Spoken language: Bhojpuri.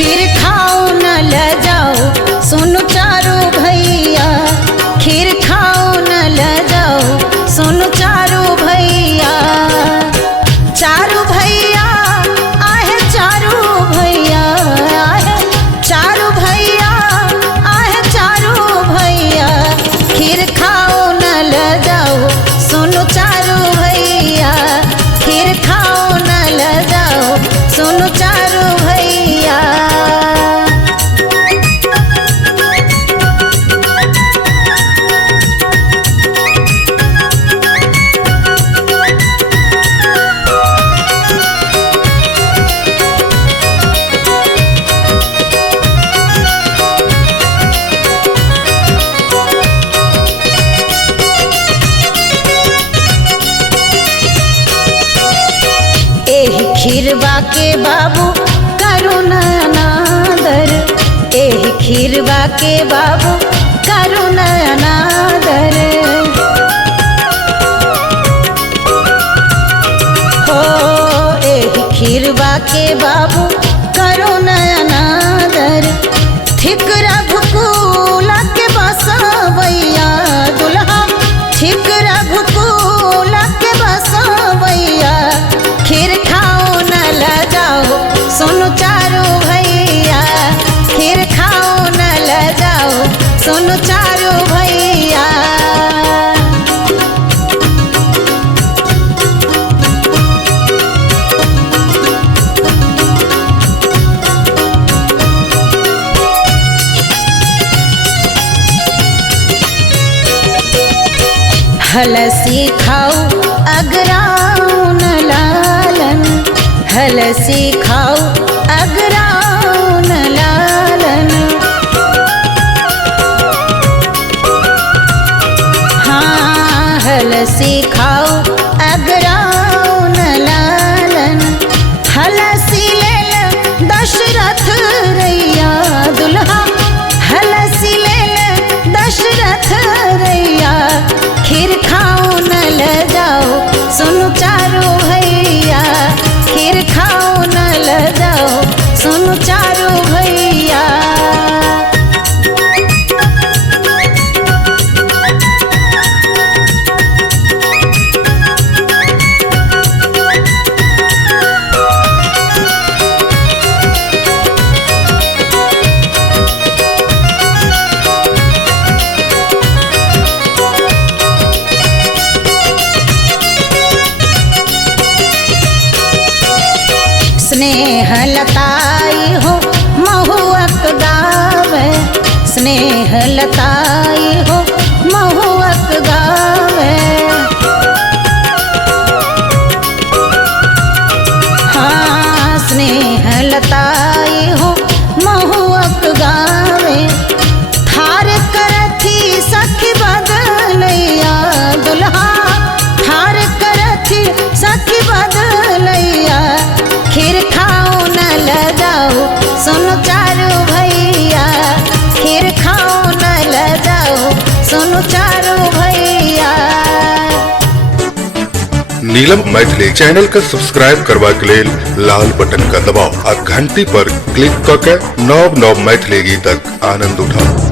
खीर खाओ न ल जाओ सुनो चारू भैया, खीर खाओ न ल जाओ सुनो चारू भैया। चारू भैया आहे चारू भैया, आहे चारू भैया, आहे चारू भैया। खीर खाओ न ल जाओ सुनो चारू भैया, खीर खाओ न ल जाओ सुनो चारू भैया। एही खीरवा के बाबू करो न अनादर, एही खीरवा के बाबू करो न अनादर। हो एही खीरवा के बाबू करो न अनादर। ठीक रघुकुला के बसवैया दुल्हा, ठीक रघुकुला के बसवैया। खीर खाओ न ल जाओ सुनो चारू भैया, खीर खाओ न ल जाओ सुनो चारू भैया। हलसी खाओ अगराओ न लालन, हलसी खाओ अगराओ न लालन। हाँ हलसी खाओ अगराओ न लालन। हलसी ले ल दशरथ रैया दुल्हा, हलसी ले ल दशरथ रैया। खीर खाओ न ल जाओ सुनो चारू भैया, खीर खाओ न ल जाओ सुनो चारू भैया। स्नेह लताई हो महुअक गावे, स्नेह लताई हो महुअक गावे। हाँ स्नेह लताई हो महुअक गावे। थार करथी सखी बदलैया दुल्हा, थार करथी सखी बदलैया। खीर खाओ न ल जाओ सुनो चारू भैया, खीर खाओ न ल जाओ सुनो चारू भैया। नीलम मैथिली चैनल का सब्सक्राइब करवा के लेल लाल बटन का दबाव आ घंटी पर क्लिक करके नव नव मैथिली गीतक आनंद उठाओ।